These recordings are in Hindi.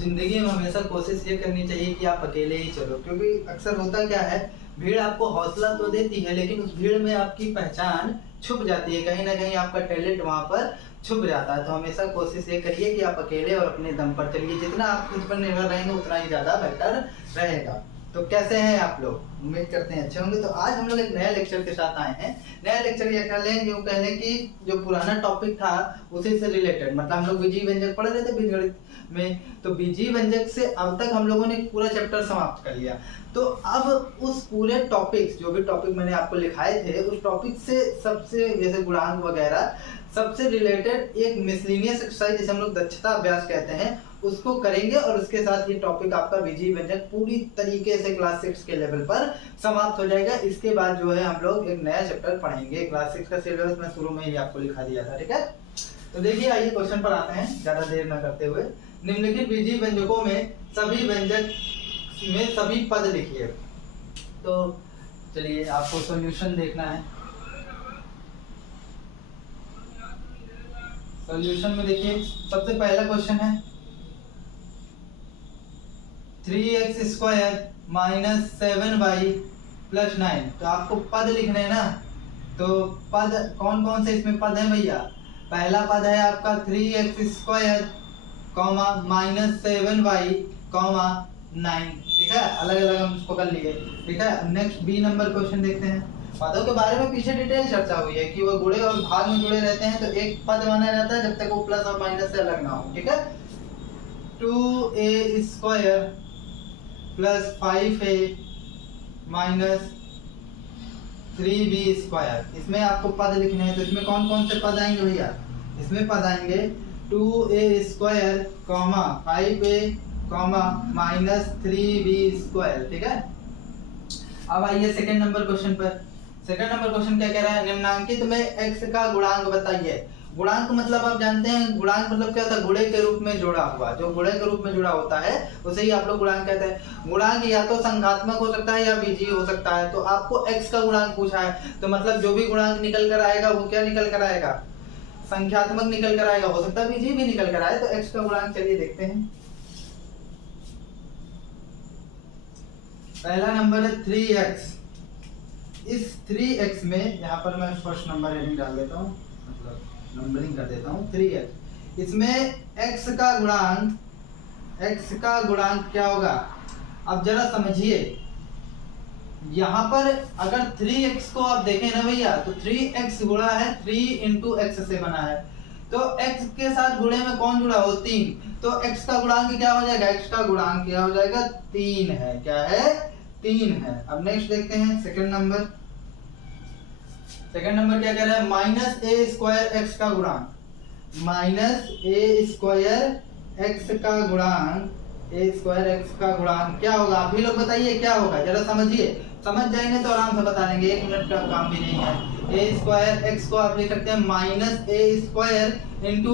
जिंदगी में हमेशा कोशिश ये करनी चाहिए कि आप अकेले ही चलो, क्योंकि अक्सर होता क्या है, भीड़ आपको हौसला तो देती है लेकिन उस भीड़ में आपकी पहचान छुप जाती है, कहीं ना कहीं आपका टैलेंट वहाँ पर छुप जाता है। तो हमेशा कोशिश ये करिए कि आप अकेले और अपने दम पर चलिए, जितना आप खुद पर निर्भर रहेंगे उतना ही ज़्यादा बेटर रहेगा। तो कैसे हैं आप लोग, उम्मीद करते हैं अच्छे होंगे। तो आज हम लोग एक नया लेक्चर के साथ आए हैं। नया लेक्चर ये कह लें, यूँ कह लें कि जो पुराना टॉपिक था उसी से रिलेटेड, मतलब हम लोग बीजीय व्यंजक पढ़ रहे थे बीजगणित में, तो बीजीय व्यंजक से अब तक हम लोगों ने पूरा चैप्टर समाप्त कर लिया। तो अब उस पूरे टॉपिक्स, जो भी टॉपिक मैंने आपको लिखाए थे, उस टॉपिक से सबसे, जैसे गुणांक वगैरह, सबसे रिलेटेड एक मिसलिनियस एक्सरसाइज, जिसे हम लोग दक्षता अभ्यास कहते हैं, उसको करेंगे। और उसके साथ ये टॉपिक आपका बीजीय व्यंजक पूरी तरीके से क्लास 6 के लेवल पर समाप्त हो जाएगा। इसके बाद जो है हम लोग एक नया चैप्टर पढ़ेंगे। क्लास 6 का सिलेबस मैं शुरू में ही आपको लिखा दिया था, ठीक है। तो देखिए, आइए क्वेश्चन पर आते हैं ज्यादा देर न करते हुए। निम्नलिखित बीजीय व्यंजकों में सभी व्यंजक में सभी पद लिखिए। तो चलिए, आपको सॉल्यूशन देखना है। सॉल्यूशन में देखिए, सबसे पहला क्वेश्चन है 3x² - 7y + 9। तो आपको पद लिखने हैं ना, तो पद कौन कौन से इसमें पद हैं भैया। पहला पद है आपका 3x² - 7y, 9, ठीक है। अलग अलग हम इसको कर लिए, ठीक है। नेक्स्ट बी नंबर क्वेश्चन देखते हैं। पदों के बारे में पीछे डिटेल चर्चा हुई है कि वो गुणे और भाग में जुड़े रहते हैं, तो एक पद माना जाता है जब तक वो प्लस और माइनस से अलग ना हो, ठीक है। 2a² + 5a - 3b²। इसमें आपको पद लिखने हैं, तो इसमें कौन कौन से पद आएंगे भैया। इसमें पद आएंगे 2a², 5a, -3b², ठीक है। अब आइए सेकंड नंबर क्वेश्चन पर। सेकंड नंबर क्वेश्चन क्या कह रहा है, निम्नांकित में x का गुणांक बताइए। गुणांक मतलब आप जानते हैं, गुणांक मतलब क्या होता है, गुणे के रूप में जुड़ा हुआ। जो गुणे के रूप में जुड़ा होता है उसे ही आप लोग गुणांक कहते हैं। गुणांक या तो संख्यात्मक हो सकता है या बीजीय हो सकता है। तो आपको x का गुणांक पूछा है, तो मतलब जो भी गुणांक निकल कर आएगा वो क्या निकल कर आएगा, संख्यात्मक निकल कर आएगा। हो सकता है बीजीय भी निकल कर आए। तो x का गुणांक चलिए देखते हैं। पहला नंबर है 3x। इस 3x में, यहाँ पर मैं फर्स्ट नंबर हेडिंग डाल देता हूँ, मतलब नंबरिंग कर देता हूँ। 3x, इसमें x का गुणांक क्या होगा। अब जरा समझिए, यहाँ पर अगर 3x को आप देखें ना भैया, तो 3x गुणा है 3 × x से बना है, तो x के साथ गुणे में कौन जुड़ा हो, 3। तो x का गुणांक क्या हो जाएगा, x का गुणांक क्या हो जाएगा, 3 है। क्या है, 3 है। अब नेक्स्ट देखते हैं सेकंड नंबर। सेकंड नंबर क्या कह रहा है, -a² x का गुणांक, -a² x का गुणांक, a² x का गुणांक क्या होगा। आप भी लोग बताइए क्या होगा, जरा समझिए। समझ जाएंगे तो आराम से बता देंगे, 1 मिनट का काम भी नहीं है। a² x को आप लिख सकते हैं -a² ×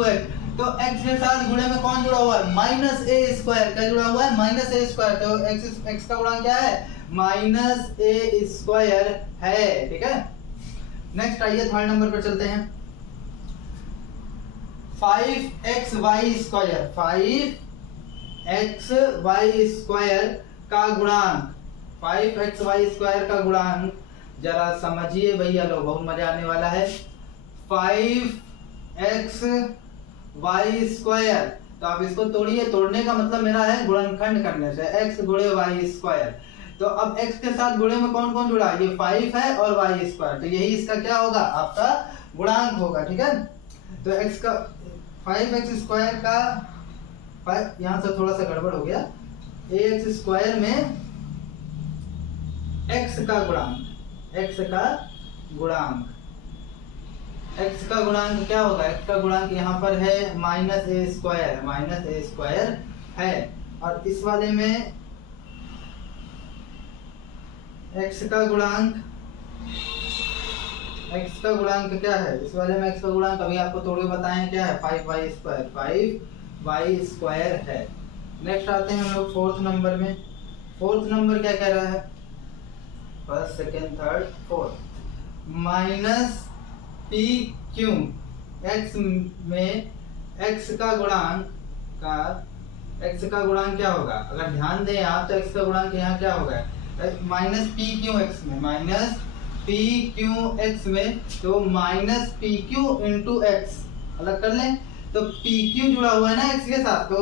x। तो x के साथ गुणे में कौन जुड़ा हुआ है, -a²। क्या जुड़ा हुआ है, -a²। तो x का गुणांक क्या है, -a² है, ठीक है। नेक्स्ट आइए थर्ड नंबर पर चलते हैं। 5xy², 5xy² का गुणांक, 5xy² का गुणांक जरा समझिए भैया लोग, बहुत मजा आने वाला है। 5xy², तो आप इसको तोड़िए। तोड़ने का मतलब मेरा है गुणनखंड करने से, x × y²। तो अब x के साथ गुणे में कौन कौन जुड़ा, ये 5 है और y², तो यही इसका क्या होगा, आपका गुणांक होगा, ठीक है। तो x का 5x² का, यहाँ से थोड़ा सा गड़बड़ हो गया, ax² में x का गुणांक, x का गुणांक क्या होगा, x का गुणांक यहाँ पर है -a² है। और इस वाले में x का गुणांक क्या है, इस वाले में x का गुणांक अभी आपको तोड़ के बताएं क्या है, 5y² है। नेक्स्ट आते हैं हम लोग फोर्थ नंबर में। फोर्थ नंबर क्या कह रहा है, first second third fourth, -pq। x में x का गुणांक का x का गुणांक क्या होगा, अगर ध्यान दें आप तो x का गुणांक यहाँ क्या होगा, माइनस पी क्यू एक्स में, माइनस पी क्यू एक्स में, तो minus P Q into x अलग कर लें, तो पी क्यू जुड़ा हुआ है ना x के साथ, तो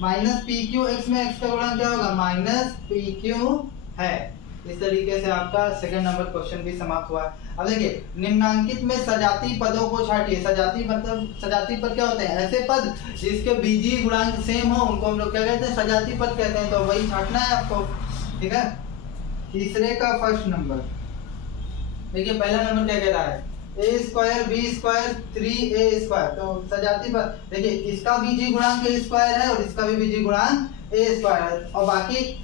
माइनस पी क्यू एक्स में x का गुणांक क्या होगा, माइनस पी क्यू है। इस तरीके से आपका सेकंड नंबर क्वेश्चन भी समाप्त हुआ। अब देखिए निम्नांकित में सजाती पदों को छांटिए। सजाती मतलब, सजाती पद क्या होते हैं, ऐसे पद जिसके बीजीय गुणांक सेम हो उनको हम लोग क्या कहते हैं, सजाती पद कहते हैं, तो वही छांटना है आपको, ठीक है। तीसरे का फर्स्ट नंबर देखिए, पहला नंबर क्या कह रहा है, ए स्क्वायर बी स्क्वायर 3a², तो सजाती पद देखिए, इसका बीजीय गुणांक a स्क्वायर है और इसका भी बीजीय गुणांक a स्क्वायर है, और बाकी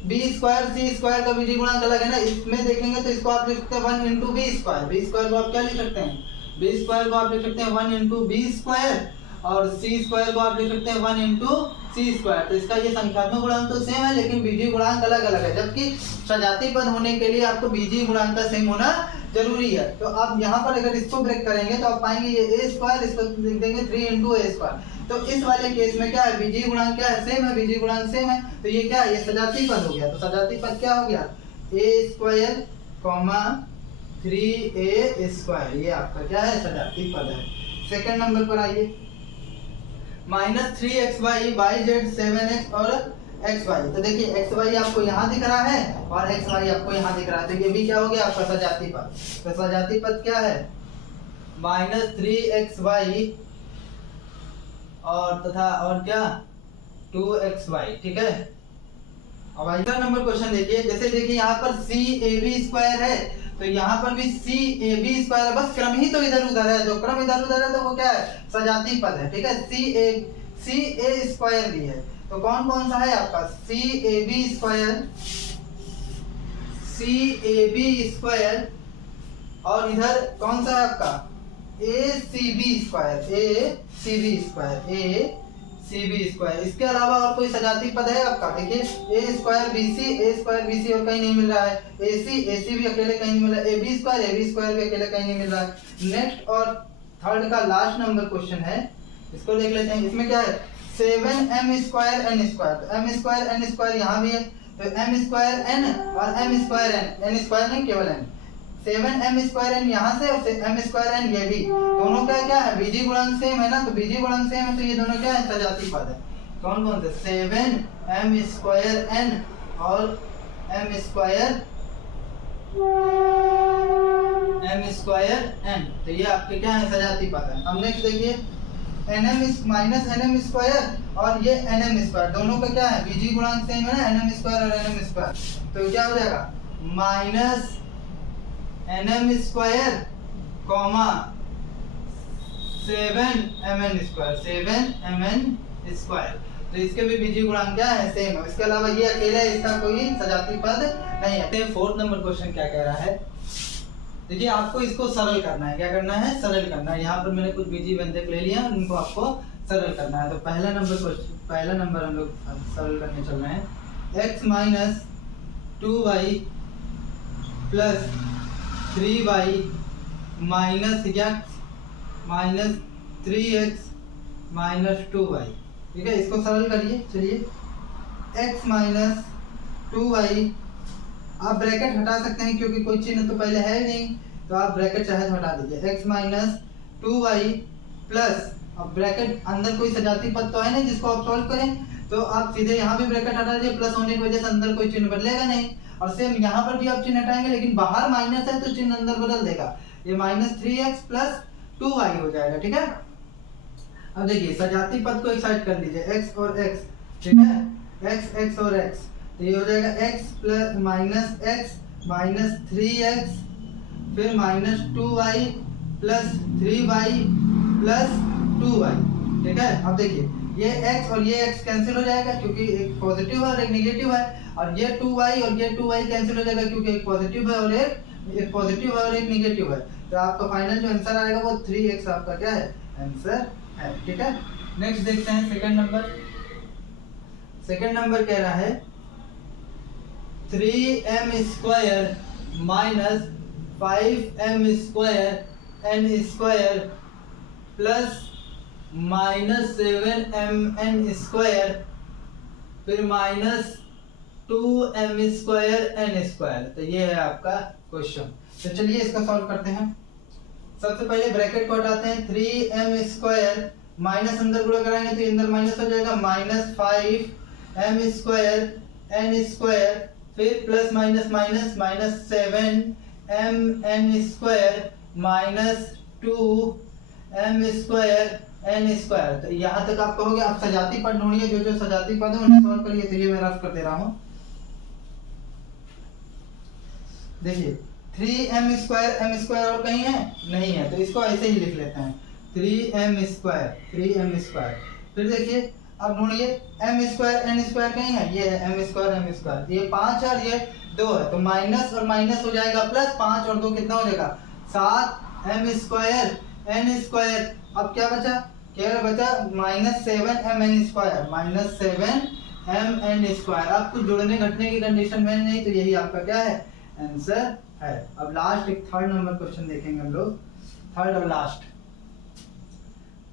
बी स्क्वायर सी स्क्वायर का बीजीय गुणांक अलग है ना, इसमें देखेंगे तो इसको आप लिख सकते हैं 1 into B square, B square को आप क्या लिख सकते हैं, बी स्क्वायर को आप लिख सकते हैं 1 इंटू बी स्क्वायर, और सी स्क्वायर को आप लिख सकते हैं 1 इंटू सी स्क्वायर। तो इसका ये संख्यात्मक गुणांक तो सेम है लेकिन बीजीय गुणांक अलग अलग है, जबकि सजाती पद होने के लिए आपको बीजीय गुणांक का सेम होना जरूरी है। तो आप यहाँ पर अगर इसको ब्रेक करेंगे तो आप पाएंगे ये ए स्क्वायर, इसको लिख देंगे 3 इंटू ए स्क्वायर। तो इस वाले केस में क्या है, बीजीय गुणांक क्या है, सेम है, बीजीय गुणांक सेम है, तो ये क्या है, ये सजाती पद हो गया। तो सजाती पद क्या हो गया, ए स्क्वायर कॉमा 3a², ये आपका क्या है, सजाती पद है। सेकंड नंबर पर आइए, -3xy yz 7x और xy। तो देखिए xy आपको यहाँ दिख रहा है और xy आपको यहाँ दिख रहा है, तो ये भी क्या हो गया आपका सजाती पद। तो सजाती पद क्या है, -3xy और तथा और क्या 2xy, ठीक है। अब अगला नंबर क्वेश्चन देखिए, जैसे देखिए यहाँ पर CAB² है, तो यहाँ पर भी CAB² है, बस क्रम ही तो इधर उधर है, जो क्रम इधर उधर है तो वो क्या है, सजाती पद है, ठीक है। CA² भी है, तो कौन कौन सा है आपका, CAB² और इधर कौन सा है आपका ACB²। इसके अलावा और कोई सजाती पद है आपका, देखिए A² BC और कहीं नहीं मिल रहा है, AC भी अकेले कहीं नहीं मिल रहा है, AB² भी अकेले कहीं नहीं मिल रहा है। नेक्स्ट और थर्ड का लास्ट नंबर क्वेश्चन है, इसको देख लेते हैं। इसमें क्या है, 7m² n², तो m² यहाँ भी है, तो m² n और m² n नहीं केवल n, 7m² यहाँ से और m² n ये भी, दोनों का क्या है, बीजीय गुणांक सेम है ना, तो बीजीय गुणांक सेम है तो ये दोनों क्या है, सजाती पद है। कौन कौन से, 7m² n और m² n, तो ये आपके क्या है, सजाती पद है। अब नेक्स्ट देखिए, -nm² और ये nm², दोनों का क्या है, बीजीय गुणांक सेम है ना, nm² और nm², तो क्या हो जाएगा, -nm² 7mn², तो इसके भी बीजीय गुणांक क्या है, सेम है। इसके अलावा ये अकेले, इसका कोई सजाती पद नहीं है। फोर्थ नंबर क्वेश्चन क्या कह रहा है, देखिए आपको इसको सरल करना है, क्या करना है, सरल करना है। यहाँ पर मैंने कुछ बीजीय व्यंजक ले लिया, उनको आपको सरल करना है। तो पहला नंबर हम लोग सरल करने चल रहे हैं, x - 2y + 3y - 3x - 2y, ठीक है। इसको सरल करिए, चलिए x - 2y, आप ब्रैकेट हटा सकते हैं क्योंकि कोई चिन्ह तो पहले है नहीं, तो आप ब्रैकेट चाहे तो हटा दीजिए। x - 2y प्लस, अब ब्रैकेट अंदर कोई सजाती पद तो है नहीं जिसको आप सॉल्व करें, तो आप सीधे यहाँ भी ब्रैकेट हटा दीजिए, प्लस होने की वजह से अंदर कोई चिन्ह बदलेगा नहीं, और सेम यहाँ पर भी आप चिन्ह हटाएंगे लेकिन बाहर माइनस है तो चिन्ह अंदर बदल देगा, ये -3x + 2y हो जाएगा, ठीक है। अब देखिए सजाती पद को एक साइड कर लीजिए, x और x, ठीक है, x और x, तो ये हो जाएगा x + -x - 3x फिर -2y + 3y + 2y, ठीक है। अब देखिए ये x और ये x कैंसिल हो जाएगा क्योंकि एक पॉजिटिव है और एक नेगेटिव है, और ये 2y और ये 2y कैंसिल हो जाएगा क्योंकि एक पॉजिटिव है और एक पॉजिटिव है और एक नेगेटिव है, तो आपका फाइनल जो आंसर आएगा वो 3x आपका क्या है, आंसर है, ठीक है। नेक्स्ट देखते हैं सेकंड नंबर। सेकंड नंबर कह रहा है 3m² - 5m² n² plus -7mn² फिर माइनस 2m² n²। तो ये है आपका क्वेश्चन। तो चलिए इसका सॉल्व करते हैं। सबसे पहले ब्रैकेट को हटाते हैं, 3m², माइनस अंदर गुणा कराएंगे तो अंदर माइनस हो जाएगा, -5m² n², फिर plus minus minus -7mn² -2m² n²। तो यहाँ तक आपका हो गया। आप सजाती पद ढूंढिए, जो जो सजाती पद है उन्हें सॉल्व करिए। तो ये मैं रफ कर दे रहा हूँ। देखिए 3m² और कहीं है नहीं है, तो इसको ऐसे ही लिख लेते हैं, 3m²। फिर देखिए अब ढूंढिए, m² n² कहीं है, ये है m²। ये 5 है और ये 2 है, तो माइनस और माइनस हो जाएगा प्लस, 5 और 2 कितना हो जाएगा, 7m² n²। अब क्या बचा, केवल बचा -7mn²। अब कुछ जोड़ने घटने की कंडीशन में नहीं, तो यही आपका क्या है, आंसर है। अब लास्ट एक थर्ड नंबर क्वेश्चन देखेंगे हम लोग, थर्ड और last.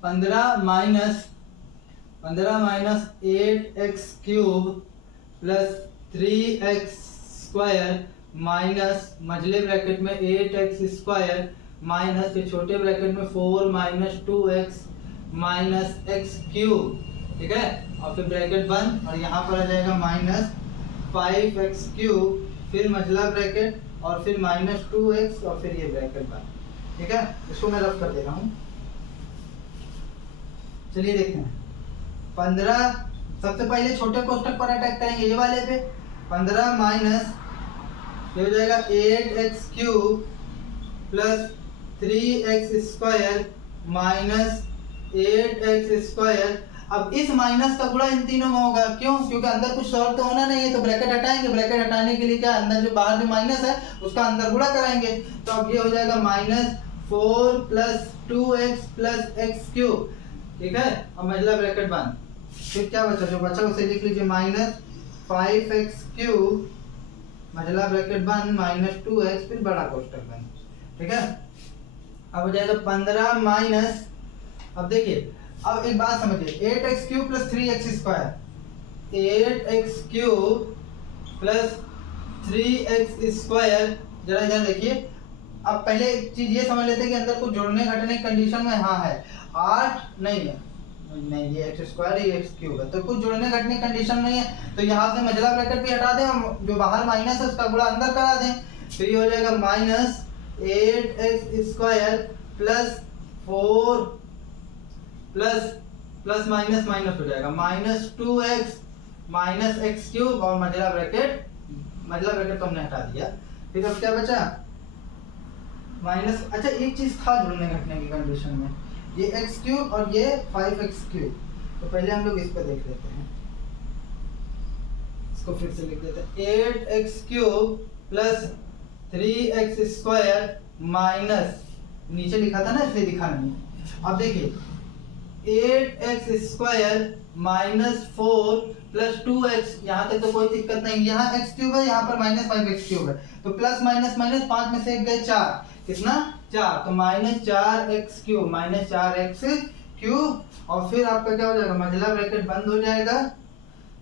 15 minus 8x³ plus 3x² minus मझले ब्रैकेट में 8x² माइनस फिर छोटे ब्रैकेट में 4 - 2x माइनस x³। ठीक है, और फिर ब्रैकेट बंद और यहाँ पर आ जाएगा -5x³, फिर मझला ब्रैकेट और फिर -2x और फिर ये ब्रैकेट बंद। ठीक है, इसको मैं रफ कर दे रहा हूँ। चलिए देखते हैं। 15, सबसे पहले छोटे कोष्टक पर अटैक करेंगे, ये वाले पे। 15 माइनस ये हो जाएगा 8x³ plus 3x² minus 8x²। अब इस माइनस का गुणा इन तीनों में होगा, क्यों, क्योंकि अंदर कुछ सॉल्व तो होना नहीं है, तो ब्रैकेट हटाएंगे। ब्रैकेट हटाने के लिए क्या, अंदर जो बाहर जो माइनस है उसका अंदर गुणा कराएंगे। तो अब ये हो जाएगा -4 + 2x + x³। ठीक है, अब मझला ब्रैकेट बंद। फिर क्या बचा, जो बचा उसे लिख लीजिए, -5x³ मझला ब्रैकेट बंद -2x फिर बड़ा कोष्टक बंद। ठीक है, अब हो जाएगा 15 माइनस, अब देखिए, अब एक बात समझिए, 8x³ + 3x², 8x³ + 3x²। जरा इधर देखिए, अब पहले एक चीज ये समझ लेते हैं कि अंदर कुछ जोड़ने घटने कंडीशन में हाँ है, 8 नहीं है, नहीं ये x² है, ये x³ है, तो कुछ जोड़ने घटने कंडीशन नहीं है, तो यहाँ से मझला ब्रैकेट भी हटा दें, जो बाहर माइनस है उसका गुणा अंदर करा दें। तो ये हो जाएगा -8x² plus 4 plus minus minus हो जाएगा, -2x माइनस x³ और मझला ब्रैकेट तो हमने हटा दिया। फिर अब क्या बचा, माइनस, अच्छा एक चीज था जोड़ने घटने की कंडीशन में, ये x³ और ये 5x³। तो पहले हम लोग इस पर देख लेते हैं, इसको फिर से लिख देते हैं, 8x³ प्लस 3x² माइनस, नीचे लिखा था ना इसलिए दिखा नहीं। अब देखिए 8x² माइनस 4 प्लस 2x, यहाँ तक तो कोई दिक्कत नहीं, यहाँ x³ है, यहाँ पर -5x³ है, तो प्लस माइनस माइनस 5 में से एक गए 4, कितना 4, तो -4x³ और फिर आपका क्या हो जाएगा, मझला ब्रैकेट बंद हो जाएगा,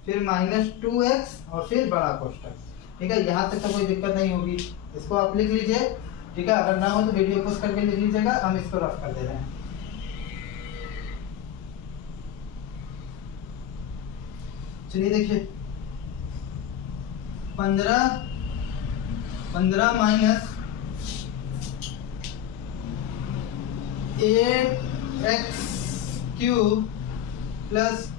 फिर -2x और फिर बड़ा कोष्टक। ठीक है, यहाँ तक तो कोई दिक्कत नहीं होगी, इसको आप लिख लीजिए। ठीक है, अगर ना हो तो वीडियो पोस्ट करके लिख लीजिएगा, हम इसको रफ कर दे रहे हैं। चलिए देखिए, 15 माइनस 8x³ प्लस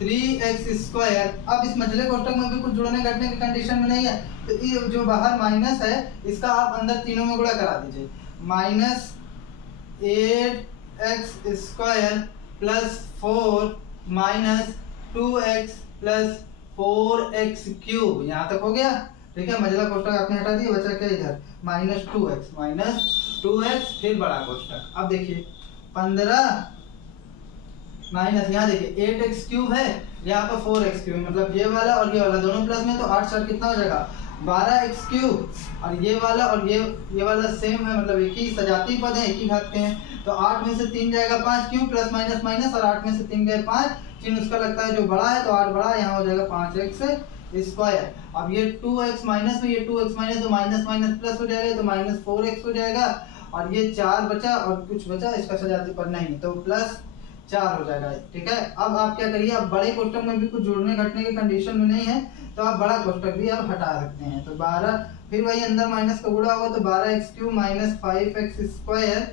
3x²। अब इस मझले कोष्टक में भी कुछ जोड़ने घटने की कंडीशन में नहीं है, तो ये जो बाहर माइनस है इसका आप अंदर तीनों में गुणा करा दीजिए, -8x² plus 4 minus 2x plus 4x³ यहाँ तक हो गया। ठीक है, मझला कोष्टक आपने हटा दिया, बचा क्या इधर, -2x फिर बड़ा कोष्टक। अब देखिए 15 माइनस, यहाँ देखिए 8x³ है, यहाँ पर 4x³ मतलब ये वाला और ये वाला दोनों प्लस में, तो 8 4 कितना हो जाएगा, 12x³ और ये वाला और ये वाला सेम है, मतलब एक ही सजाती पद है, एक ही घात के हैं। तो 8 में से 3 जाएगा 5, क्यों प्लस माइनस माइनस, और 8 में से 3 गए 5, चिन्ह उसका लगता है जो बड़ा है, तो 8 बड़ा, यहाँ हो जाएगा 5x²। अब ये 2x माइनस में, ये 2x माइनस तो माइनस माइनस प्लस हो जाएगा, तो माइनस 4x हो जाएगा, और ये 4 बचा और कुछ बचा, इसका सजाती पद नहीं, तो प्लस 4 हो जाएगा। ठीक है, अब आप क्या करिए, आप बड़े कोष्टक में भी कुछ जोड़ने घटने की कंडीशन में नहीं है, तो आप बड़ा कोष्टक भी आप हटा सकते हैं। तो 12, फिर वही अंदर माइनस का गुणा होगा, तो 12x³ minus 5x²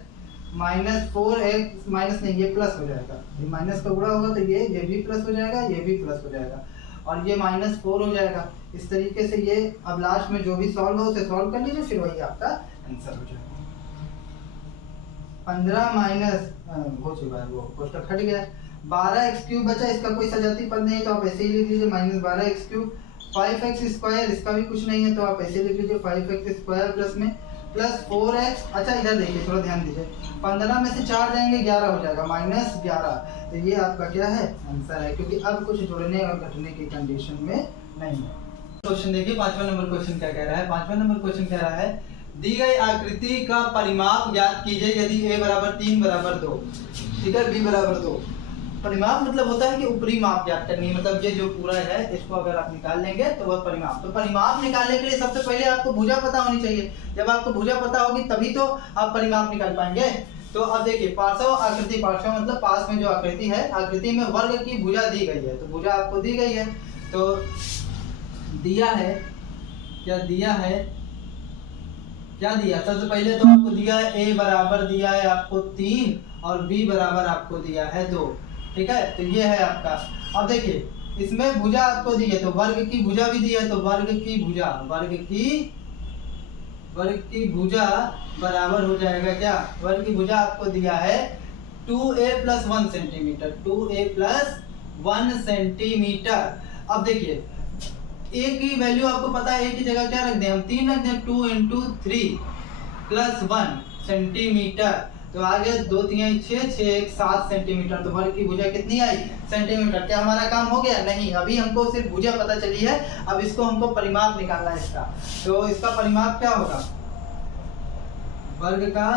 minus 4x minus नहीं, ये प्लस हो जाएगा, ये माइनस का गुणा होगा तो ये भी प्लस हो जाएगा, ये भी प्लस हो जाएगा, और ये -4 हो जाएगा। इस तरीके से ये अब लास्ट में जो भी सॉल्व हो उसे सॉल्व कर लीजिए, फिर वही आपका आंसर हो जाएगा। 15 माइनस हो चुका है, वो कोष्टक हट गया। 12x³ बचा, इसका कोई सजाती पद नहीं है, तो आप ऐसे ही लिख लीजिए -12x³। 5x² इसका भी कुछ नहीं है, तो आप ऐसे लिख लीजिए 5x² प्लस में प्लस 4x। अच्छा इधर देखिए, थोड़ा ध्यान दीजिए, 15 में से 4 जाएंगे 11 हो जाएगा, -11। तो ये आपका क्या है, आंसर है, क्योंकि अब कुछ जुड़ने और घटने की कंडीशन में नहीं है। क्वेश्चन देखिए, 5वां नंबर क्वेश्चन क्या कह रहा है। 5वां नंबर क्वेश्चन कह रहा है, दी गई आकृति का परिमाप ज्ञात कीजिए यदि a = 3 = 2, ठीक है, b = 2। परिमाप मतलब होता है कि ऊपरी माप ज्ञात करनी है, मतलब ये जो पूरा है इसको अगर आप निकाल लेंगे तो वह परिमाप। तो परिमाप निकालने के लिए सबसे पहले आपको भुजा पता होनी चाहिए। जब आपको भुजा पता होगी तभी तो आप परिमाप निकाल पाएंगे। तो अब देखिए, पार्श्व आकृति, पार्श्व मतलब पास में जो आकृति है, आकृति में वर्ग की भुजा दी गई है, तो भुजा आपको दी गई है, तो दिया है, क्या दिया है, क्या दिया, सबसे पहले तो आपको दिया है a बराबर दिया है आपको 3 और b बराबर आपको दिया है 2, ठीक है। तो ये है आपका। अब देखिए, इसमें भुजा आपको दी है, तो वर्ग की भुजा भी दी है, तो वर्ग की भुजा बराबर हो जाएगा क्या, वर्ग की भुजा आपको दिया है 2a + 1 सेंटीमीटर, 2a + 1 सेंटीमीटर। अब देखिए, a की वैल्यू आपको पता है, a की जगह क्या रख दें हम, 3 रख दें, 2 × 3 + 1 सेंटीमीटर, तो आ गया 2 × 3 = 6, 6 × 7 सेंटीमीटर। तो वर्ग की भुजा कितनी आई, सेंटीमीटर। क्या हमारा काम हो गया, नहीं, अभी हमको सिर्फ भुजा पता चली है, अब इसको हमको परिमाप निकालना है इसका। तो इसका परिमाप क्या होगा, वर्ग का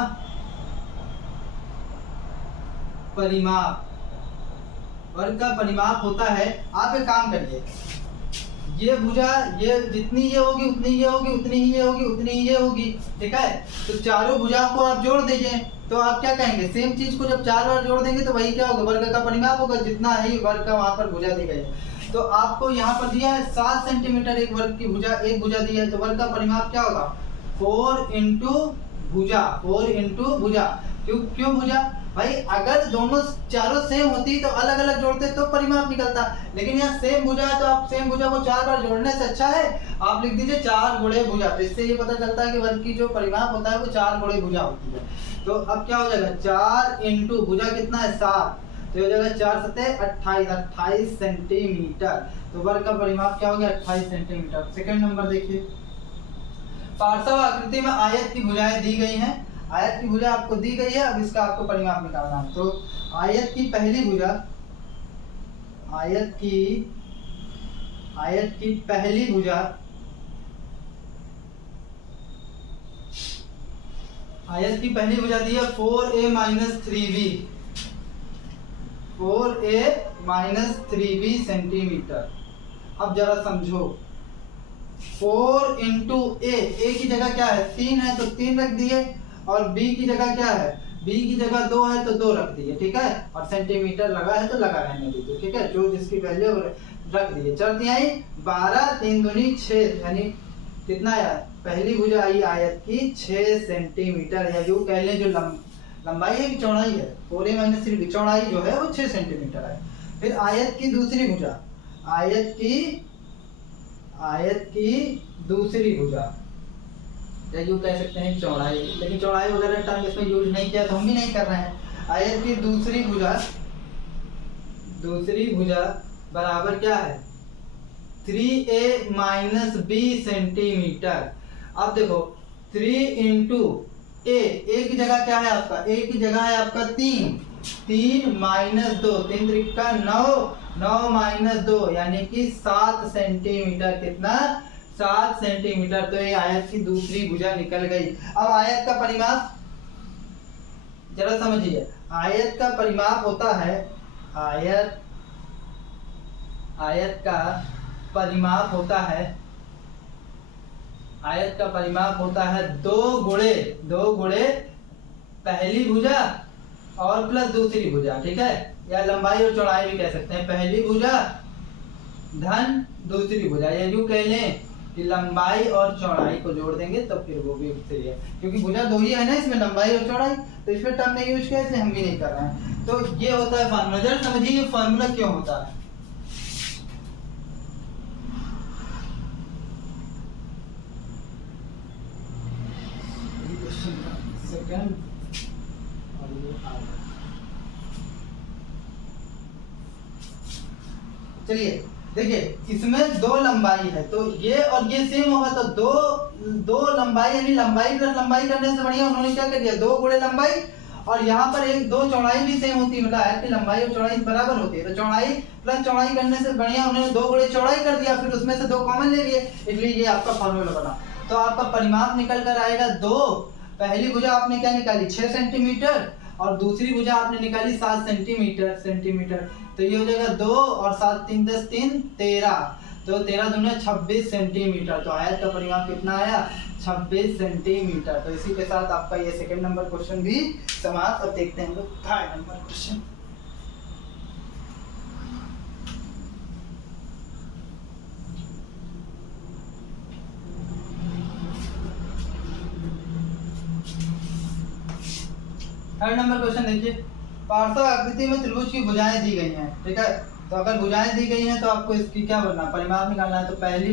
परिमाप, वर्ग का परिमाप होता है, आप एक काम करिए, ये भुजा, ये जितनी ये होगी उतनी ये होगी, उतनी ही ये होगी, उतनी ही ये होगी, ठीक है। तो चारों भुजाओं को आप जोड़ दीजिए, तो आप क्या कहेंगे, सेम चीज को जब 4 बार जोड़ देंगे तो वही क्या होगा, वर्ग का परिमाप होगा, जितना ही वर्ग का वहां पर भुजा दी गई है। तो आपको यहाँ पर दिया है 7 सेंटीमीटर एक वर्ग की भुजा, एक भुजा दी है, तो वर्ग का परिमाप क्या होगा, 4 × भुजा, 4 × भुजा। क्यों भुजा, भाई अगर दोनों चारों सेम होती तो अलग अलग जोड़ते तो परिमाप निकलता, लेकिन यहाँ सेम भुजा है, तो आप सेम भुजा को 4 बार जोड़ने से अच्छा है आप लिख दीजिए 4 × भुजा। तो इससे ये पता चलता है कि वर्ग की जो परिमाप होता है वो 4 × भुजा होती है। तो अब क्या हो जाएगा, 4 × भुजा कितना है, 7, तो हो जाएगा 4 × 7 = 28 सेंटीमीटर। तो वर्ग का परिमाप क्या हो गया, 28 सेंटीमीटर। सेकंड नंबर देखिए, पार्श्व आकृति में आयत की भुजाएं दी गई हैं, आयत की भुजा आपको दी गई है, अब इसका आपको परिमाप निकालना है। तो आयत की पहली भुजा, आयत की पहली भुजा, आयत की पहली भुजा दी है 4a - 3b, 4a - 3b centimetre. अब जरा समझो, 4 × a की जगह क्या है, 3 है, तो 3 रख दिए, और b की जगह क्या है, b की जगह 2 है, तो 2 रख दिए, ठीक है, और सेंटीमीटर लगा है तो लगा रहने दीजिए, ठीक है, जो जिसकी वैल्यू रख दिए। चल आई 12, 3 दूनी 6, यानी कितना आया, पहली भुजा आई आयत की 6 सेंटीमीटर, या यूं कह लें जो लंबाई है कि चौड़ाई है, 4a - 3b, चौड़ाई जो है वो 6 सेंटीमीटर है। फिर आयत की दूसरी भुजा, आयत की दूसरी भुजा, या यूं कह सकते हैं चौड़ाई, लेकिन चौड़ाई वगैरह टर्म इसमें यूज नहीं किया तो हम भी नहीं कर रहे हैं। आयत की दूसरी भुजा बराबर क्या है, 3a - b सेंटीमीटर। अब देखो 3 × a की जगह क्या है आपका, a की जगह है आपका 3 - 2, 3 × 3 = 9, 9 - 2 यानी कि 7 सेंटीमीटर, कितना, 7 सेंटीमीटर। तो ये आयत की दूसरी भुजा निकल गई। अब आयत का परिमाप जरा समझिए, आयत का परिमाप होता है, आयत का परिमाप होता है, आयत का परिमाप होता है 2 गुणे पहली भुजा और प्लस दूसरी भुजा, ठीक है, या लंबाई और चौड़ाई भी कह सकते हैं। पहली भुजा धन दूसरी भुजा, या यूं कह लें कि लंबाई और चौड़ाई को जोड़ देंगे तो फिर वो भी सही है, क्योंकि भुजा दो ही है ना इसमें, लंबाई और चौड़ाई, तो इसमें टर्म नहीं यूज किया इसलिए हम भी नहीं कर रहे हैं। तो ये होता है फार्मूला। जरा समझिए ये फार्मूला क्यों होता है। सेकंड और ये चलिए देखिए, इसमें 2 लंबाई है तो ये और ये सेम होगा, तो दो लंबाई यानी लंबाई प्लस लंबाई करने से बढ़िया उन्होंने क्या कर दिया, 2 गुणे लंबाई, और यहाँ पर 2 चौड़ाई भी सेम होती है, मतलब आयत की लंबाई और चौड़ाई बराबर होती है, तो चौड़ाई प्लस चौड़ाई करने से बढ़िया उन्होंने 2 गुणे चौड़ाई कर दिया, फिर उसमें से 2 कॉमन ले लिए, इसलिए ये आपका फॉर्मूला बना। तो आपका परिमाप निकल कर आएगा 2, पहली भुजा आपने क्या निकाली 6 सेंटीमीटर और दूसरी भुजा आपने निकाली 7 सेंटीमीटर। तो ये हो जाएगा 2 और 7 3 10 3 13, तो 13 दूनी 26 सेंटीमीटर। तो आयत का परिमाप कितना आया, 26 सेंटीमीटर। तो इसी के साथ आपका ये सेकंड नंबर क्वेश्चन भी समाप्त। अब देखते हैं हम लोग third number question. Third number question देखिए, पार्श्व आकृति में त्रिभुज की भुजाएं दी गई हैं, ठीक है। तो अगर भुजाएं दी गई हैं तो आपको इसकी क्या करना, परिमाप निकालना है। तो पहली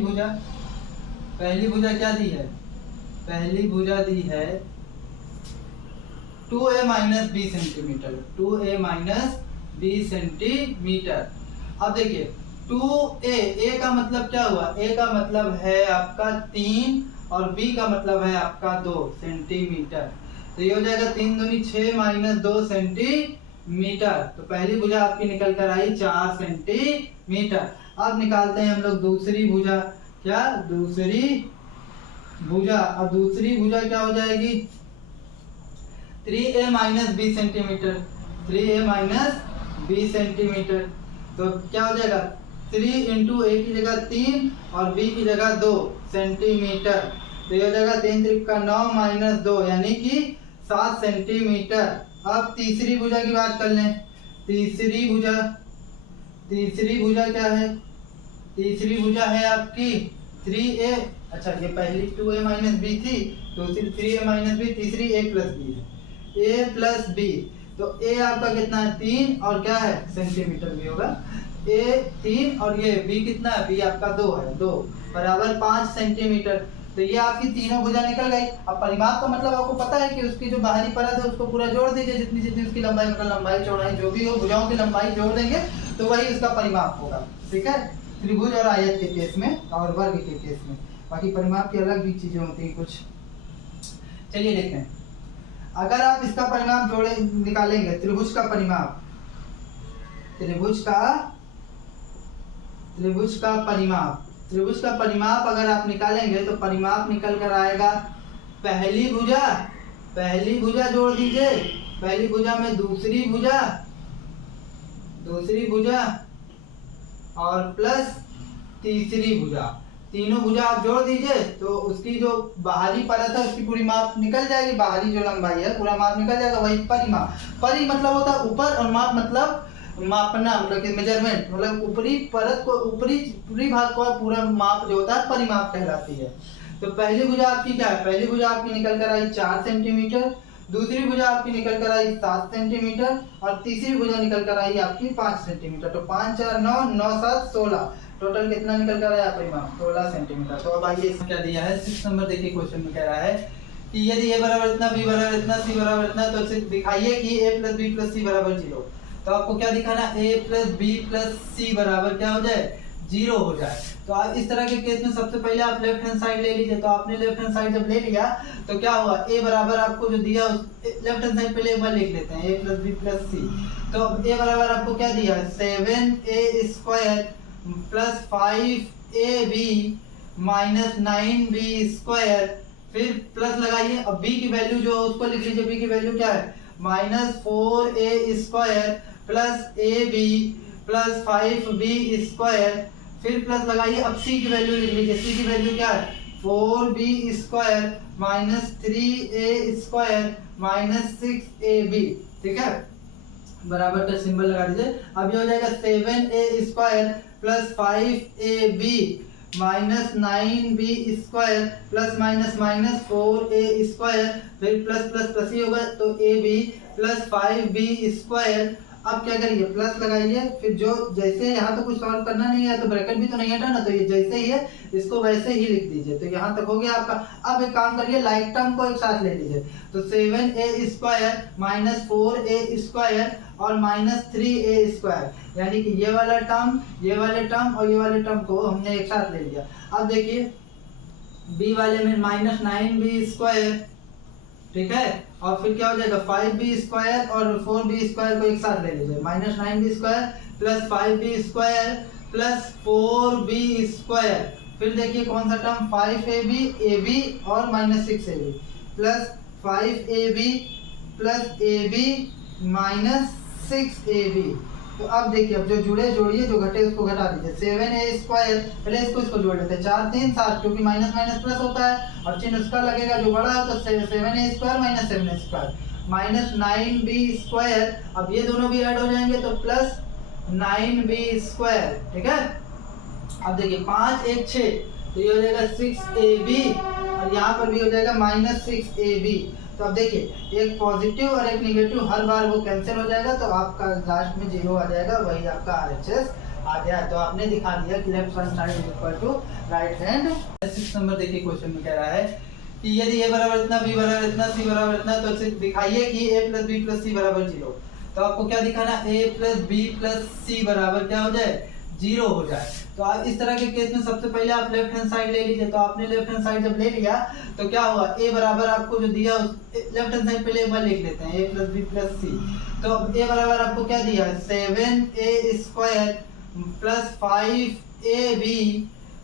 भुजा क्या दी है, पहली भुजा दी है 2a minus B centimetre, 2a minus B centimetre. अब देखिए 2a, a का मतलब क्या हुआ, a का मतलब है आपका 3 और b का मतलब है आपका 2 सेंटीमीटर। तो ये हो जाएगा 3 दूनी 6 माइनस 2 सेंटीमीटर। तो पहली भुजा आपकी निकल कर आई 4 सेंटीमीटर। अब निकालते हैं हम लोग दूसरी भुजा, क्या दूसरी भुजा। अब दूसरी भुजा क्या हो जाएगी 3a minus B centimetre, 3a minus B centimetre. तो क्या हो जाएगा 3 इंटू a की जगह 3 और b की जगह 2 सेंटीमीटर। तो ये हो जाएगा 3 त्रिक का 9 माइनस 2 यानी कि 7 सेंटीमीटर। अब तीसरी भुजा की बात कर लें। तीसरी भुजा क्या है, तीसरी भुजा है आपकी 3a, अच्छा ये पहली 2a माइनस बी थी, दूसरी 3a माइनस बी, तीसरी a प्लस बी है, a प्लस बी। तो a आपका कितना है 3 और क्या है सेंटीमीटर भी होगा, a 3 और ये b कितना है, b आपका 2 है, 2 बराबर 5 सेंटीमीटर। तो ये आपकी तीनों भुजा निकल गई। अब परिमाप का मतलब आपको पता है कि उसकी जो बाहरी परत है उसको पूरा जोड़ दीजिए, जितनी जितनी उसकी लंबाई, मतलब लंबाई चौड़ाई जो भी हो, भुजाओं की लंबाई जोड़ देंगे तो वही उसका परिमाप होगा, ठीक है, त्रिभुज और आयत के केस में और वर्ग के केस में। बाकी परिमाप की अलग भी चीजें होती हैं कुछ। चलिए देखते हैं, अगर आप इसका परिमाप जोड़े निकालेंगे, त्रिभुज का परिमाप, त्रिभुज का परिमाप अगर आप निकालेंगे तो परिमाप निकल कर आएगा, पहली भुजा जोड़ दीजिए, पहली भुजा में दूसरी भुजा और प्लस तीसरी भुजा, तीनों भुजा आप जोड़ दीजिए तो उसकी जो बाहरी परत है उसकी पूरी माप निकल जाएगी, बाहरी जो लंबाई है पूरा माप निकल जाएगा, वही परिमाप। परि मतलब होता है ऊपर और माप मतलब मापना, मतलब कि मेजरमेंट, मतलब ऊपरी परत को, ऊपरी भाग को पूरा माप जो होता है परिमाप कहलाती है। तो पहली भुजा आपकी क्या है, पहली भुजा आपकी निकल कर आई 4 सेंटीमीटर, दूसरी भुजा आपकी निकल कर आई 7 सेंटीमीटर और तीसरी भुजा निकल कर आई आपकी 5 सेंटीमीटर। तो 5 4 9 9 7 16, टोटल कितना निकल कर आया परिमाप 16 सेंटीमीटर। तो अब आइए इसमें क्या दिया है, 6 नंबर देखिए क्वेश्चन में कह रहा है कि यदि a बराबर इतना, b बराबर इतना, c बराबर इतना, तो इसे दिखाइए कि a plus b plus c बराबर 0। तो आपको क्या दिखाना, a plus b plus c बराबर क्या हो जाए 0 हो जाए। तो आप इस तरह के केस में सबसे पहले आप लेफ्ट हैंड साइड ले लीजिए। तो आपने लेफ्ट हैंड साइड जब ले लिया तो क्या हुआ, a बराबर आपको जो दिया लेफ्ट हैंड साइड पहले एक बार लिख लेते हैं, a plus b plus c। तो अब a बराबर आपको क्या दिया 7a square plus 5ab minus 9b², फिर प्लस लगाइए। अब b की वैल्यू जो उसको लिख लीजिए, b की वैल्यू क्या है, -4a² plus ab plus 5b², फिर प्लस लगाइए। अब c की वैल्यू लिख लीजिए, c की वैल्यू क्या है, 4b² minus 3a² minus 6ab, ठीक है, बराबर का सिंबल लगा दीजिए। अब ये हो जाएगा 7a² plus 5ab minus 9b² plus minus minus 4a², फिर प्लस प्लस प्लस ही होगा तो ab प्लस 5b²। अब क्या करिए, प्लस लगाइए, फिर जो जैसे यहाँ तो कुछ सॉल्व करना नहीं है, तो ब्रैकेट भी तो नहीं हटा ना, तो ये जैसे ही है इसको वैसे ही लिख दीजिए। तो यहाँ तक हो गया आपका। अब एक काम करिए, लाइक टर्म को एक साथ ले लीजिए, तो 7a² माइनस 4a² और माइनस 3a², यानी कि ये वाला टर्म, ये वाले टर्म और ये वाले टर्म को हमने एक साथ ले लिया। अब देखिए b वाले में -9b², ठीक है, और फिर क्या हो जाएगा 5b² और 4b² को एक साथ ले लीजिए, -9b² plus 5b² plus 4b², फिर देखिए कौन सा टर्म, 5ab और minus 6ab plus 5ab plus ab minus 6ab। तो अब देखिए, अब जो जुड़े जोड़िए, जो घटे उसको घटा दीजिए। 7a², पहले इसको जोड़ लेते हैं, 4 3 7, क्योंकि माइनस माइनस प्लस होता है और चिन्ह उसका लगेगा जो बड़ा है, तो 7a² minus 7a² minus 9b²। अब ये दोनों भी ऐड हो जाएंगे तो प्लस 9b², ठीक है। अब देखिए 5 1 6, तो ये हो जाएगा 6ab और यहाँ पर भी हो जाएगा माइनस 6ab। तो अब देखिए एक पॉजिटिव और एक नेगेटिव हर बार वो कैंसिल हो जाएगा, तो आपका लास्ट में 0 आ जाएगा, वही आपका RHS आ गया। तो आपने दिखा दिया कि left hand side is equal to right hand. 6 number देखिए क्वेश्चन में कह रहा है कि यदि a बराबर इतना, b बराबर इतना, c बराबर इतना, तो इसे दिखाइए कि a plus b plus c बराबर 0। तो आपको क्या दिखाना, a plus b plus c बराबर क्या हो जाए, 0 हो जाए। तो आप इस तरह के केस में सबसे पहले आप लेफ्ट हैंड साइड ले लीजिए। तो आपने लेफ्ट हैंड साइड जब ले लिया तो क्या हुआ, a बराबर आपको जो दिया लेफ्ट हैंड साइड पहले एक बार लिख लेते हैं, a plus b plus c। तो अब a बराबर आपको क्या दिया, 7a² plus 5ab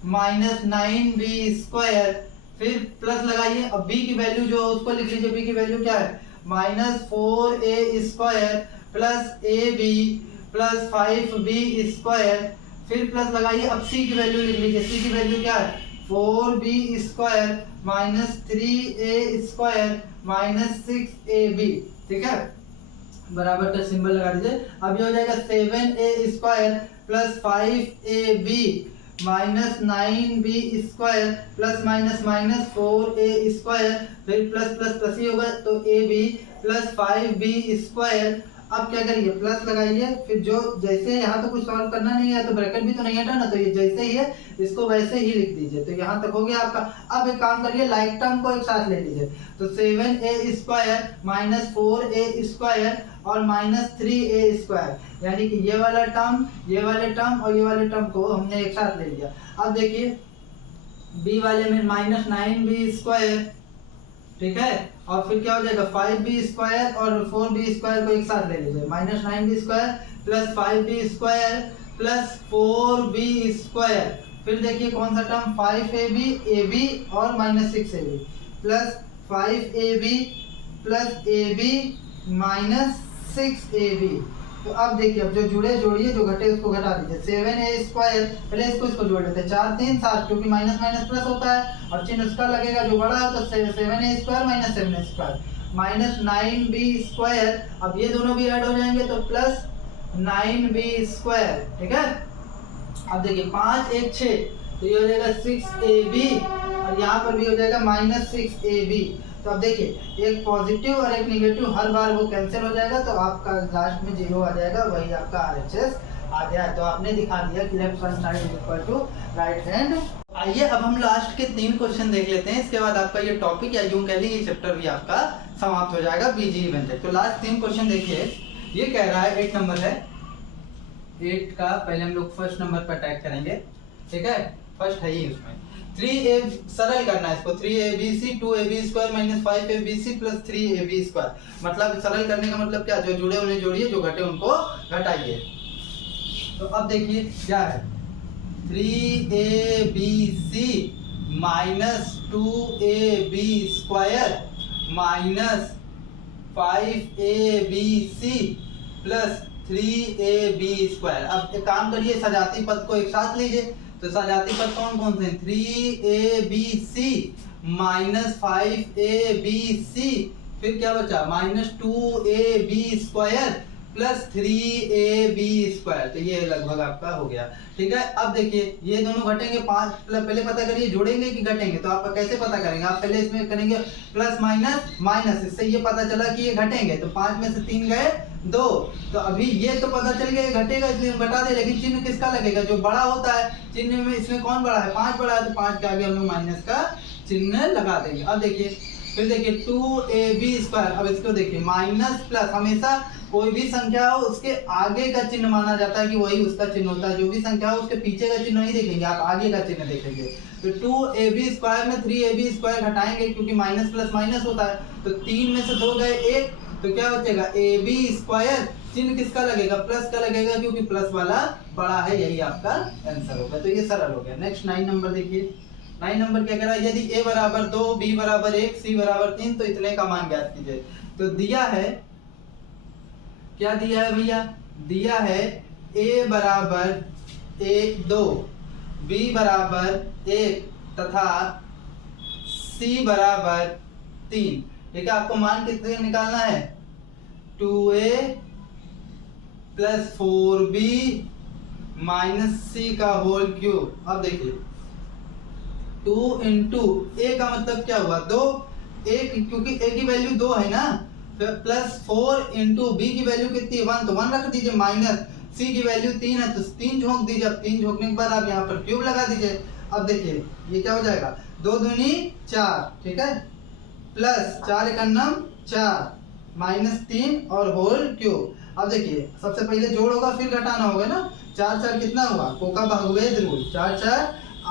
minus 9b², फिर प्लस लगाइए। अब b की वैल्यू जो उसको लिख लीजिए, b की वैल्यू क्या है, -4a² plus ab plus 5b², फिर प्लस लगाइए। अब c की वैल्यू लिख लीजिए, c की वैल्यू क्या है, 4b² minus 3a² minus 6ab, ठीक है, बराबर का सिंबल लगा दीजिए। अब ये हो जाएगा 7a² plus 5ab minus 9b² plus minus minus 4a², फिर प्लस प्लस प्लस ही होगा तो ab प्लस 5b²। अब क्या करिए, प्लस लगाइए, फिर जो जैसे यहाँ तो कुछ सॉल्व करना नहीं है, तो ब्रैकेट भी तो नहीं हटा ना, तो ये जैसे ही है इसको वैसे ही लिख दीजिए। तो यहाँ तक हो गया आपका। अब एक काम करिए, लाइक टर्म को एक साथ ले लीजिए, तो 7a² माइनस 4a² और माइनस 3a², यानी कि ये वाला टर्म, ये वाले टर्म और ये वाले टर्म को हमने एक साथ ले लिया। अब देखिए b वाले में -9b², ठीक है, और फिर क्या हो जाएगा 5b² और 4b² को एक साथ ले लीजिए, -9b² plus 5b² plus 4b², फिर देखिए कौन सा टर्म, 5ab और minus 6ab plus 5ab plus ab minus 6ab। तो अब देखिए, अब जो जुड़े जोड़िए, जो घटे उसको घटा दीजिए। 7a², पहले इसको जोड़ लेते हैं, 4 3 7, क्योंकि माइनस माइनस प्लस होता है और चिन्ह उसका लगेगा जो बड़ा है, तो 7a² minus 7a² minus 9b²। अब ये दोनों भी ऐड हो जाएंगे तो प्लस 9b², ठीक है। अब देखिए 5 1 6, तो ये हो जाएगा 6ab और यहाँ पर भी हो जाएगा माइनस 6ab। तो अब देखिए एक पॉजिटिव और एक नेगेटिव हर बार वो कैंसिल हो जाएगा, तो आपका लास्ट में 0 आ जाएगा, वही आपका RHS आ गया। तो आपने दिखा दिया कि left hand side is equal to right hand. आइए अब हम लास्ट के 3 क्वेश्चन देख लेते हैं, इसके बाद आपका ये टॉपिक या यूं कह लीजिए चैप्टर भी आपका समाप्त हो जाएगा BG इवेंट। तो लास्ट 3 क्वेश्चन देखिए, ये कह रहा है 8 नंबर है, 8 का पहले हम लोग फर्स्ट नंबर पर अटैक करेंगे, ठीक है, फर्स्ट है ही उसमें 3a, सरल करना है इसको, 3abc 2ab² minus 5abc plus 3ab²। मतलब सरल करने का मतलब क्या, जो जुड़े उन्हें जोड़िए, जो घटे उनको घटाइए। तो अब देखिए क्या है, 3abc minus 2ab square minus 5abc plus 3ab square. अब एक काम करिए, सजाती पद को एक साथ लीजिए। तो सजाती पद कौन कौन से हैं? 3abc माइनस 5abc, फिर क्या बचा? Minus 2ab square plus 3ab square. तो ये लगभग आपका हो गया। ठीक है, अब देखिए ये दोनों घटेंगे 5, पहले पता करिए जोड़ेंगे कि घटेंगे। तो आप कैसे पता करेंगे? आप पहले इसमें करेंगे प्लस माइनस माइनस, इससे ये पता चला कि ये घटेंगे। तो 5 में से 3 गए 2, तो अभी ये तो पता चल गया घटेगा, इसलिए हम घटा दे। लेकिन चिन्ह किसका लगेगा? जो बड़ा होता है चिन्ह में, इसमें कौन बड़ा है? 5 बड़ा है, तो 5 के आगे हम लोग माइनस का चिन्ह लगा देंगे। अब देखिए फिर देखिए 2ab स्क्वायर। अब इसको देखिए माइनस प्लस, हमेशा कोई भी संख्या हो उसके आगे का चिन्ह माना जाता है कि वही उसका चिन्ह होता है। जो भी संख्या हो उसके पीछे का चिन्ह नहीं देखेंगे, आप आगे का चिन्ह देखेंगे। तो 2ab स्क्वायर में 3ab स्क्वायर घटाएंगे क्योंकि माइनस प्लस माइनस होता है। तो 3 में से 2 गए 1, तो क्या बचेगा? ab square. चिन्ह किसका लगेगा? प्लस का लगेगा क्योंकि प्लस वाला बड़ा है। यही आपका आंसर होगा। तो ये सरल हो गया। नेक्स्ट 9 नंबर देखिए। 9 नंबर क्या कह रहा है? यदि a बराबर 2, b बराबर 1, c बराबर 3 तो इतने का मान ज्ञात कीजिए। तो दिया है, क्या दिया है भैया? दिया है a बराबर 1 2, b बराबर 1 तथा c बराबर 3। ठीक है, आपको मान कितने निकालना है? 2a plus 4b minus c का होल क्यूब। अब देखिए 2 इंटू a का मतलब क्या हुआ? 2, क्योंकि a की वैल्यू 2 है ना, फिर प्लस 4 इंटू b की वैल्यू कितनी है? 1, तो 1 रख दीजिए, माइनस c की वैल्यू 3 है तो 3 झोंक दीजिए। अब 3 झोंकने के बाद आप यहाँ पर क्यूब लगा दीजिए। अब देखिए ये क्या हो जाएगा? 2 दूनी 4, ठीक है, प्लस 4 एकन्नम 4 माइनस 3 और होल क्यूब। अब देखिए सबसे पहले जोड़ होगा फिर घटाना होगा ना। 4 4 कितना हुआ? कोका बहुवेद रूल, 4 4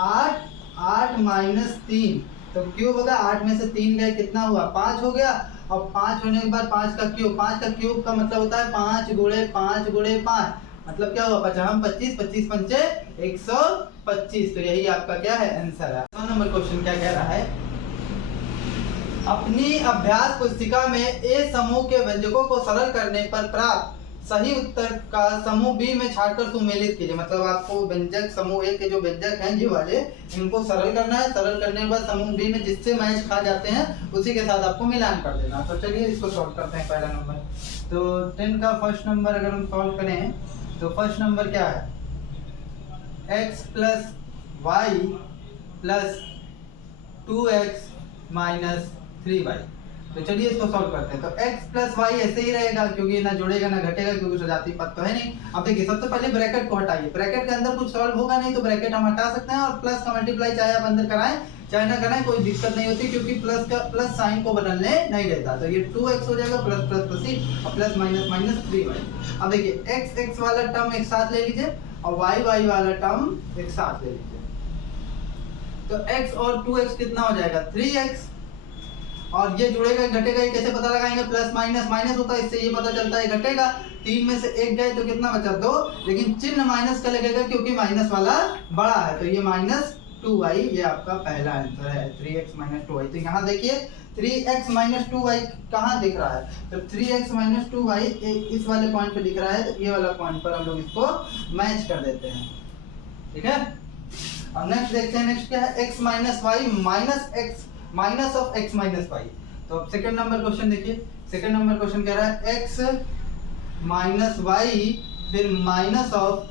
8, 8 माइनस 3 तो क्यूब होगा। 8 में से 3 गए, कितना हुआ? 5 हो गया। अब 5 होने के बाद 5 का क्यूब, 5 का क्यूब का मतलब होता है 5 गुणे 5 गुणे 5, मतलब क्या हुआ? 55 25 25 पंचे 125। तो यही आपका क्या है? आंसर है। 9 नंबर क्वेश्चन क्या कह रहा है? अपनी अभ्यास पुस्तिका में ए समूह के व्यंजकों को सरल करने पर प्राप्त सही उत्तर का समूह बी में छांटकर सुमेलित कीजिए। मतलब आपको व्यंजक समूह ए के जो व्यंजक हैं जी वाले, इनको सरल करना है। सरल करने के बाद समूह बी में जिससे मैच खा जाते हैं उसी के साथ आपको मिलान कर देना। तो चलिए इसको सॉल्व करते हैं। पहला नंबर, तो 10 का फर्स्ट नंबर अगर हम सॉल्व करें तो फर्स्ट नंबर क्या है? x plus Y plus 2x minus 3y। तो चलिए इसको सॉल्व करते हैं। तो x प्लस वाई ऐसे ही रहेगा क्योंकि ना जुड़ेगा ना घटेगा, क्योंकि सजाती पद तो है नहीं। अब देखिए सबसे पहले ब्रैकेट को हटाइए। ब्रैकेट के अंदर कुछ सॉल्व होगा नहीं तो ब्रैकेट हम हटा सकते हैं, और प्लस का मल्टीप्लाई चाहे आप अंदर कराएं चाहे ना कराएं कोई दिक्कत नहीं होती, क्योंकि प्लस का प्लस साइन को बदलने नहीं देता। तो ये 2x हो जाएगा प्लस प्लस प्लस ही, और प्लस माइनस माइनस 3y। अब देखिए x x वाला टर्म एक साथ ले लीजिए और y y वाला टर्म एक साथ ले लीजिए। तो x और 2x कितना हो जाएगा? 3x। और ये जुड़ेगा घटेगा, ये कैसे पता लगाएंगे? प्लस माइनस माइनस होता है, इससे ये पता चलता है घटेगा। 3 में से 1 गए तो कितना बचा? 2, लेकिन चिन्ह माइनस का लगेगा क्योंकि माइनस वाला बड़ा है। तो ये माइनस 2y, ये आपका पहला आंसर है। 3x minus 2y। तो यहाँ देखिए 3x माइनस 2y कहाँ दिख रहा है? तो 3x माइनस 2y इस वाले पॉइंट पे दिख रहा है, तो ये वाला पॉइंट पर हम लोग इसको मैच कर देते हैं। ठीक है, अब नेक्स्ट देखते हैं। नेक्स्ट क्या है? x minus Y minus x minus of x minus Y. तो अब सेकंड नंबर क्वेश्चन देखिए। सेकंड नंबर क्वेश्चन कह रहा है x माइनस वाई फिर minus of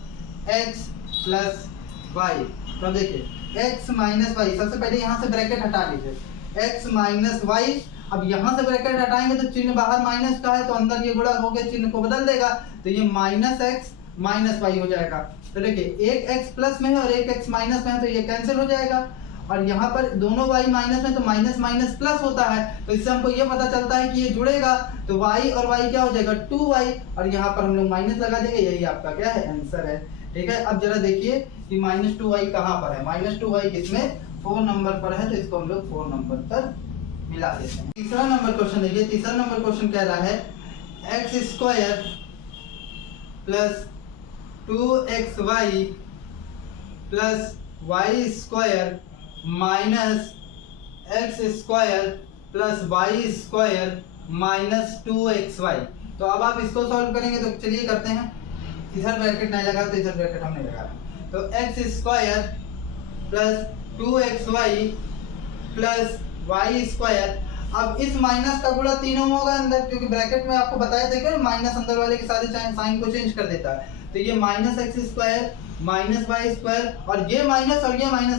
x plus Y. तो देखिए x माइनस वाई, सबसे पहले यहाँ से ब्रैकेट हटा लीजिए। x माइनस वाई, अब यहाँ से ब्रैकेट हटाएंगे तो चिन्ह बाहर माइनस का है तो अंदर ये गुणा हो गया, चिन्ह को बदल देगा। तो ये माइनस x माइनस वाई हो जाएगा। तो देखिए एक x प्लस में है और एक x माइनस में है, तो ये कैंसिल हो जाएगा। और यहाँ पर दोनों y माइनस में तो माइनस माइनस प्लस होता है, तो इससे हमको ये पता चलता है कि ये जुड़ेगा। तो y और y क्या हो जाएगा? 2y, और यहाँ पर हम लोग माइनस लगा देंगे। यही आपका क्या है? आंसर है। ठीक है, अब जरा देखिए कि माइनस 2y कहाँ पर है? माइनस 2y किसमें? 4 नंबर पर है, तो इसको हम लोग 4 नंबर पर मिला देते हैं। तीसरा नंबर क्वेश्चन देखिए। तीसरा नंबर क्वेश्चन कह रहा है x square plus 2xy plus Y square minus X square plus Y square minus 2xy। तो अब आप इसको सॉल्व करेंगे तो चलिए करते हैं। इधर ब्रैकेट नहीं लगा तो इधर ब्रैकेट हमने लगा, तो X square plus 2xy plus Y square. अब इस माइनस का गुणा तीनों होगा अंदर, क्योंकि ब्रैकेट में आपको बताया था कि माइनस अंदर वाले के साथ साइन को चेंज कर देता है। तो ये minus X square minus Y square और ये माइनस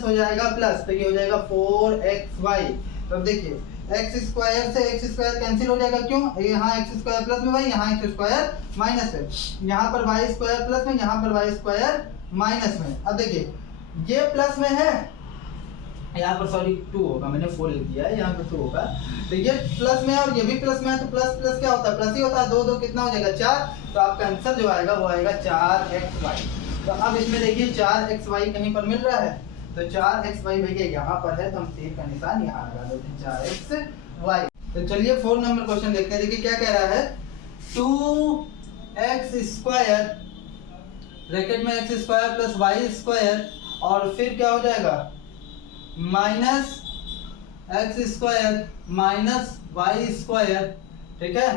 हो जाएगा प्लस, तो ये हो जाएगा 4xy। तो देखिए एक्स स्क्वायर से एक्स स्क्वायर कैंसिल हो जाएगा, क्यों? यहाँ एक्स स्क्वायर प्लस में वाई, यहाँ एक्स स्क्वायर माइनस है, यहाँ पर वाई स्क्वायर प्लस में, यहाँ पर वाई स्क्वायर माइनस में। अब देखिए ये प्लस में है, यहाँ पर सॉरी 2 होगा, मैंने 4 लिख दिया है, यहाँ पर 2 होगा। तो ये प्लस में है और ये भी प्लस में है, तो प्लस प्लस क्या होता है? प्लस ही होता है। 2 2 कितना हो जाएगा? 4। तो आपका आंसर जो आएगा वो आएगा 4xy। तो अब इसमें देखिए 4xy कहीं पर मिल रहा है, तो 4xy भैया यहाँ पर है, तो हम तीर का निशान यहाँ लगा देते हैं 4xy। तो चलिए 4 नंबर क्वेश्चन देखते हैं। देखिए क्या कह रहा है, 2x स्क्वायर ब्रैकेट में X square plus Y square और फिर क्या हो जाएगा minus X square minus Y square. ठीक है,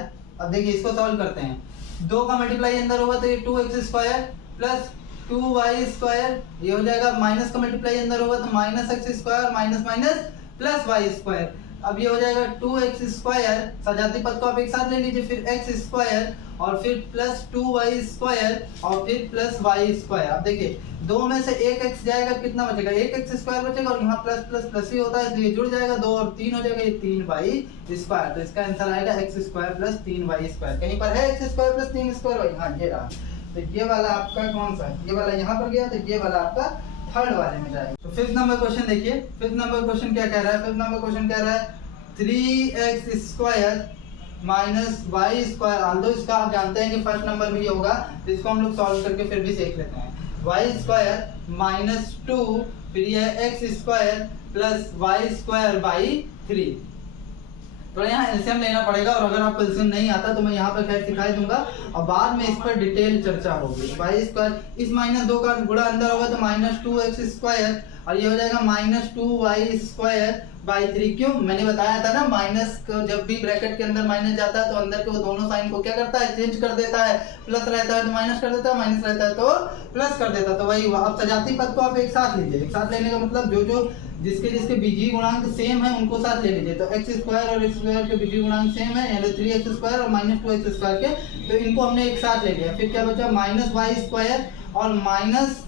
अब देखिए इसको सॉल्व करते हैं। 2 का मल्टीप्लाई अंदर होगा तो ये 2x square plus 2y square, ये हो जाएगा। माइनस का मल्टीप्लाई अंदर होगा तो minus X square minus minus plus Y square. अब ये हो जाएगा 2x स्क्वायर, सजाती पद को आप एक साथ ले लीजिए, फिर x स्क्वायर और फिर प्लस 2y स्क्वायर और फिर प्लस y स्क्वायर। अब देखिए 2 में से एक x जाएगा, कितना बचेगा? एक एक्स स्क्वायर बचेगा और यहाँ प्लस प्लस प्लस ही होता है, तो ये जुड़ जाएगा 2 और 3 हो जाएगा, ये 3y स्क्वायर। तो इसका आंसर आएगा x square plus 3y square. कहीं पर है एक्स स्क्वायर प्लस 3 स्क्वायर? हाँ ये रहा। तो ये वाला आपका कौन सा है? ये वाला यहाँ पर गया, तो ये वाला आपका थर्ड वाले में जाएगा। तो 5th नंबर क्वेश्चन देखिए। 5th नंबर क्वेश्चन क्या कह रहा है? 5th नंबर क्वेश्चन कह रहा है 3x square minus Y square. Although इसका आप जानते हैं कि फर्स्ट नंबर में ये होगा, तो इसको हम लोग सॉल्व करके फिर भी सीख लेते हैं। वाई स्क्वायर माइनस 2 फिर ये X square plus Y square by 3। तो यहाँ एलसीएम लेना पड़ेगा, और अगर आपको एलसीएम नहीं आता तो मैं यहाँ पर खैर सिखा दूंगा और बाद में इस पर डिटेल चर्चा होगी। वाई स्क्वायर इस माइनस 2 का गुणा अंदर होगा तो माइनस 2x स्क्वायर और ये हो जाएगा माइनस 2y स्क्वायर बाई 3। क्यों? मैंने बताया था ना, माइनस को जब भी ब्रैकेट के अंदर माइनस जाता है तो अंदर के वो दोनों साइन को क्या करता है? चेंज कर देता है। प्लस रहता है तो माइनस कर देता है, माइनस रहता है तो प्लस कर देता है। तो वही हुआ। अब सजाती पद को आप एक साथ लीजिए। एक साथ लेने का मतलब जो जो जिसके बीजीय गुणांक सेम है उनको साथ ले लीजिए। तो एक्स स्क्वायर और एक्स स्क्वायर के बीजीय गुणांक सेम है, यानी 3x स्क्वायर और माइनस 2x स्क्वायर के, तो इनको हमने एक साथ ले लिया। फिर क्या बचा? माइनस वाई स्क्वायर और माइनस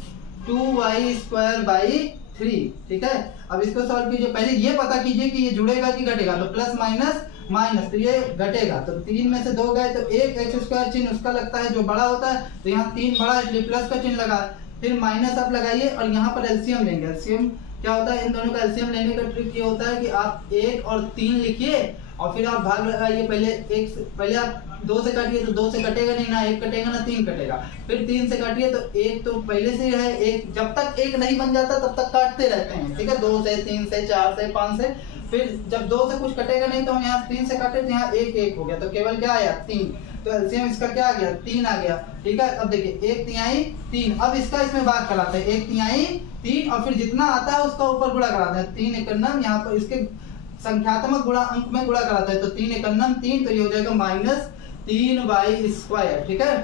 2y स्क्वायर बाई 3। ठीक है, अब इसको सॉल्व कीजिए। पहले ये पता कीजिए कि ये जुड़ेगा कि घटेगा, तो प्लस माइनस माइनस, तो ये घटेगा। तो 3 में से 2 गए तो एक एक्स स्क्वायर चिन्ह उसका लगता है जो बड़ा होता है, तो यहाँ 3 बड़ा इसलिए प्लस का चिन्ह लगा। फिर माइनस आप लगाइए और यहाँ पर एलसीएम लेंगे। एलसीएम क्या होता है? इन दोनों का एलसीएम लेने का ट्रिक ये होता है कि आप 1 और 3 लिखिए और फिर आप भाग लगाइए। पहले आप 2 से काटिए तो 2 से कटेगा नहीं ना, 1 कटेगा ना 3 कटेगा। फिर 3 से काटिए तो 1 तो पहले से है, 1 जब तक 1 नहीं बन जाता तब तक काटते रहते हैं। ठीक है, 2 से 3 से 4 से 5 से, फिर जब 2 से कुछ कटेगा नहीं तो हम यहाँ 3 से काटे तो यहाँ 1 1 हो गया, तो केवल क्या आया? 3। तो एलसीएम इसका क्या आ गया? 3 आ गया। ठीक है, अब देखिए 1 तिहाई 3। अब इसका इसमें भाग कराते हैं, 1 तिहाई 3 और फिर जितना आता है उसका ऊपर गुणा कराते हैं। 3 एकन्नम, यहाँ पर इसके संख्यात्मक गुणा अंक में गुणा कराते हैं, तो 3 एकन्नम 3, तो ये हो जाएगा माइनस 3y स्क्वायर। ठीक है,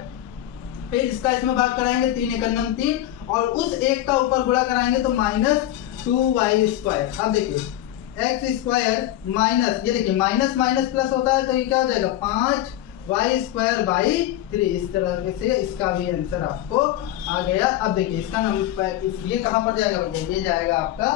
फिर इसका इसमें भाग कराएंगे 3 एकन्नम 3 और उस एक का ऊपर गुणा कराएंगे तो माइनस 2y स्क्वायर। अब देखिए एक्स स्क्वायर माइनस, ये देखिए माइनस माइनस प्लस होता है तो ये क्या हो जाएगा? 5y square by 3। इस तरह से इसका भी आंसर आपको आ गया। अब देखिए इसका नंबर ये कहाँ पर जाएगा? ये जाएगा आपका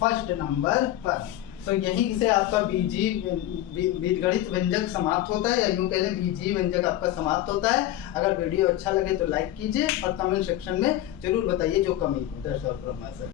फर्स्ट नंबर पर। तो यहीं से आपका बीजगणित व्यंजक समाप्त होता है, या यूँ कह लें बीजीय व्यंजक आपका समाप्त होता है। अगर वीडियो अच्छा लगे तो लाइक कीजिए और कमेंट सेक्शन में जरूर बताइए जो कमी हो।